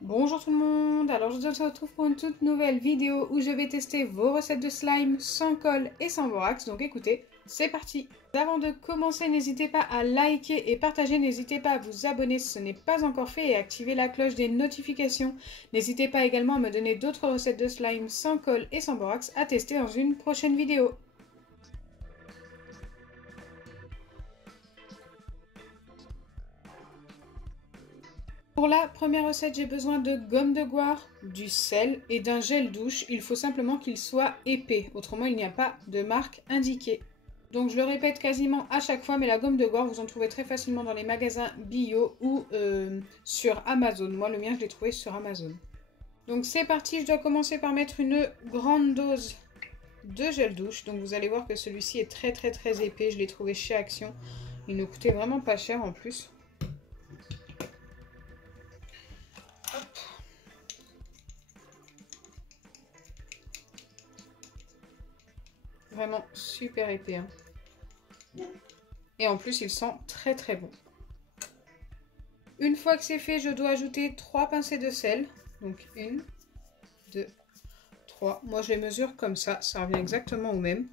Bonjour tout le monde, alors je se retrouve pour une toute nouvelle vidéo où je vais tester vos recettes de slime sans colle et sans borax, donc écoutez, c'est parti. Avant de commencer, n'hésitez pas à liker et partager, n'hésitez pas à vous abonner si ce n'est pas encore fait et activer la cloche des notifications. N'hésitez pas également à me donner d'autres recettes de slime sans colle et sans borax à tester dans une prochaine vidéo. Pour la première recette, j'ai besoin de gomme de goire, du sel et d'un gel douche. Il faut simplement qu'il soit épais, autrement il n'y a pas de marque indiquée. Donc je le répète quasiment à chaque fois, mais la gomme de goire, vous en trouvez très facilement dans les magasins bio ou sur Amazon. Moi, le mien, je l'ai trouvé sur Amazon. Donc c'est parti, je dois commencer par mettre une grande dose de gel douche. Donc vous allez voir que celui-ci est très épais. Je l'ai trouvé chez Action. Il ne coûtait vraiment pas cher en plus. Vraiment super épais. Hein. Et en plus, il sent très bon. Une fois que c'est fait, je dois ajouter 3 pincées de sel. Donc 1, 2, 3. Moi, je les mesure comme ça. Ça revient exactement au même.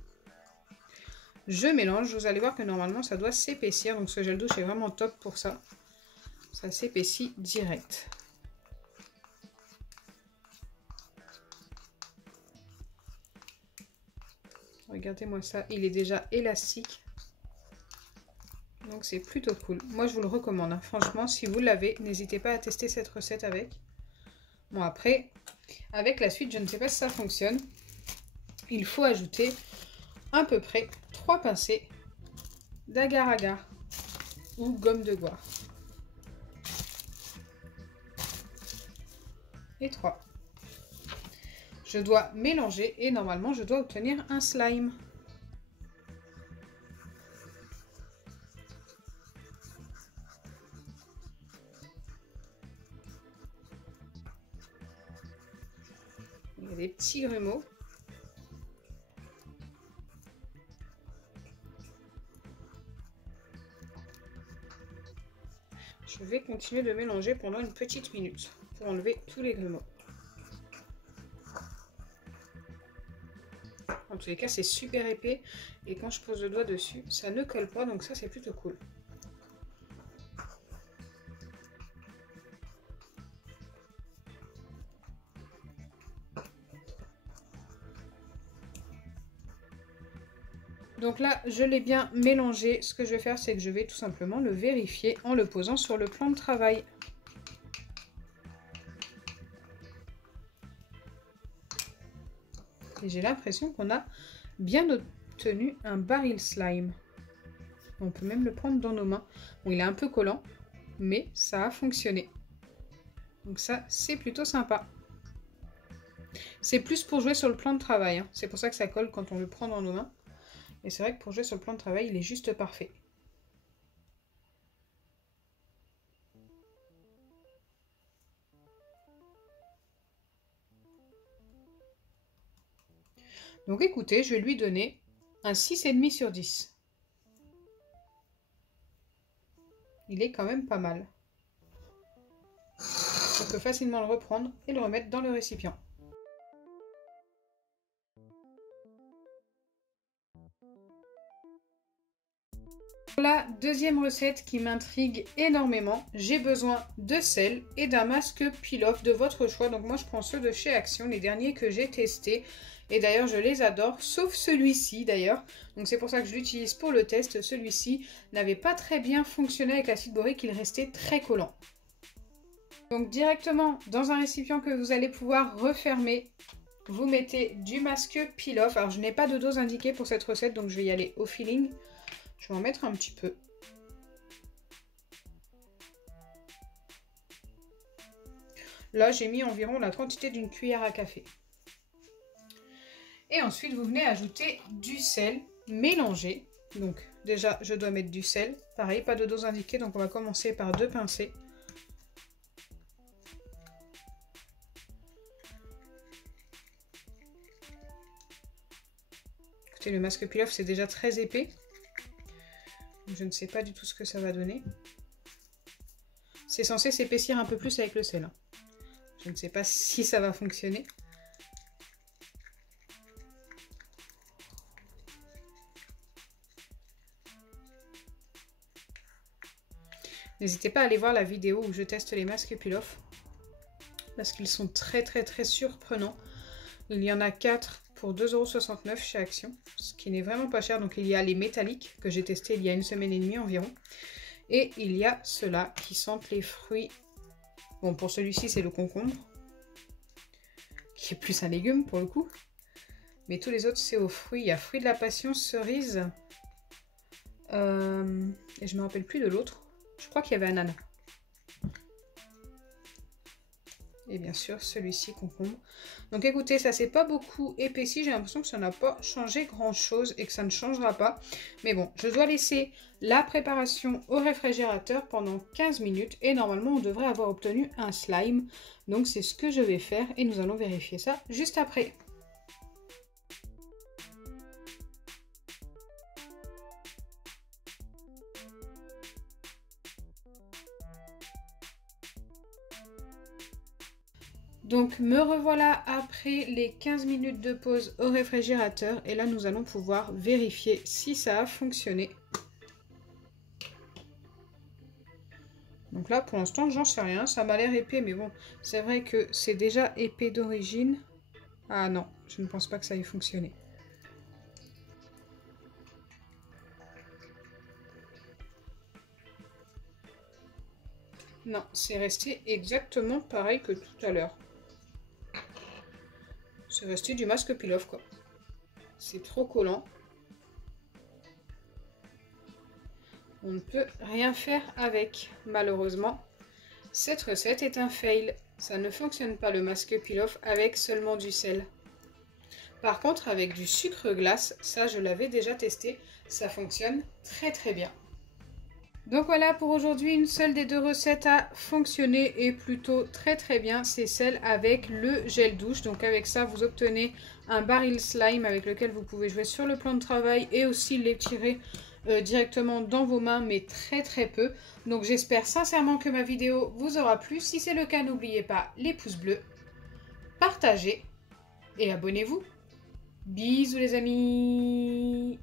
Je mélange. Vous allez voir que normalement, ça doit s'épaissir. Donc ce gel douche est vraiment top pour ça. Ça s'épaissit direct. Regardez-moi ça, il est déjà élastique. Donc c'est plutôt cool. Moi je vous le recommande. Hein. Franchement, si vous l'avez, n'hésitez pas à tester cette recette avec. Bon après, avec la suite, je ne sais pas si ça fonctionne. Il faut ajouter à peu près 3 pincées d'agar-agar ou gomme de goire. Et 3. Je dois mélanger et normalement je dois obtenir un slime. Il y a des petits grumeaux. Je vais continuer de mélanger pendant une petite minute pour enlever tous les grumeaux. En tous les cas, c'est super épais et quand je pose le doigt dessus, ça ne colle pas, donc ça c'est plutôt cool. Donc là, je l'ai bien mélangé. Ce que je vais faire, c'est que je vais tout simplement le vérifier en le posant sur le plan de travail. Et j'ai l'impression qu'on a bien obtenu un baril slime. On peut même le prendre dans nos mains. Bon, il est un peu collant, mais ça a fonctionné. Donc ça, c'est plutôt sympa. C'est plus pour jouer sur le plan de travail. Hein. C'est pour ça que ça colle quand on le prend dans nos mains. Et c'est vrai que pour jouer sur le plan de travail, il est juste parfait. Donc écoutez, je vais lui donner un 6,5 sur 10. Il est quand même pas mal. On peut facilement le reprendre et le remettre dans le récipient. Pour la deuxième recette qui m'intrigue énormément, j'ai besoin de sel et d'un masque peel-off de votre choix. Donc moi je prends ceux de chez Action, les derniers que j'ai testés. Et d'ailleurs je les adore, sauf celui-ci d'ailleurs. Donc c'est pour ça que je l'utilise pour le test. Celui-ci n'avait pas très bien fonctionné avec l'acide borique, il restait très collant. Donc directement dans un récipient que vous allez pouvoir refermer, vous mettez du masque peel-off. Alors je n'ai pas de dose indiquée pour cette recette, donc je vais y aller au feeling. Je vais en mettre un petit peu. Là, j'ai mis environ la quantité d'une cuillère à café. Et ensuite, vous venez ajouter du sel mélangé. Donc, déjà, je dois mettre du sel. Pareil, pas de dose indiquée, donc on va commencer par 2 pincées. Écoutez, le masque peel-off, c'est déjà très épais. Je ne sais pas du tout ce que ça va donner. C'est censé s'épaissir un peu plus avec le sel. Je ne sais pas si ça va fonctionner. N'hésitez pas à aller voir la vidéo où je teste les masques Pull-Off. Parce qu'ils sont très surprenants. Il y en a 4 pour 2,69 € chez Action. Ce qui n'est vraiment pas cher. Donc il y a les métalliques que j'ai testés il y a 1 semaine et demie environ. Et il y a ceux-là qui sentent les fruits. Bon, pour celui-ci, c'est le concombre. Qui est plus un légume pour le coup. Mais tous les autres, c'est aux fruits. Il y a fruits de la passion, cerise. Et je ne me rappelle plus de l'autre. Je crois qu'il y avait ananas. Et bien sûr, celui-ci, concombre. Donc écoutez, ça s'est pas beaucoup épaissi. J'ai l'impression que ça n'a pas changé grand-chose et que ça ne changera pas. Mais bon, je dois laisser la préparation au réfrigérateur pendant 15 minutes. Et normalement, on devrait avoir obtenu un slime. Donc c'est ce que je vais faire et nous allons vérifier ça juste après. Donc me revoilà après les 15 minutes de pause au réfrigérateur et là nous allons pouvoir vérifier si ça a fonctionné. Donc là pour l'instant j'en sais rien, ça m'a l'air épais mais bon c'est vrai que c'est déjà épais d'origine. Ah non, je ne pense pas que ça ait fonctionné. Non, c'est resté exactement pareil que tout à l'heure. C'est resté du masque Pull-Off quoi. C'est trop collant. On ne peut rien faire avec, malheureusement. Cette recette est un fail. Ça ne fonctionne pas le masque Pull-Off avec seulement du sel. Par contre, avec du sucre glace, ça je l'avais déjà testé, ça fonctionne très bien. Donc voilà pour aujourd'hui, une seule des deux recettes a fonctionné et plutôt très bien, c'est celle avec le gel douche. Donc avec ça vous obtenez un baril slime avec lequel vous pouvez jouer sur le plan de travail et aussi l'étirer directement dans vos mains mais très peu. Donc j'espère sincèrement que ma vidéo vous aura plu. Si c'est le cas, n'oubliez pas les pouces bleus, partagez et abonnez-vous. Bisous les amis!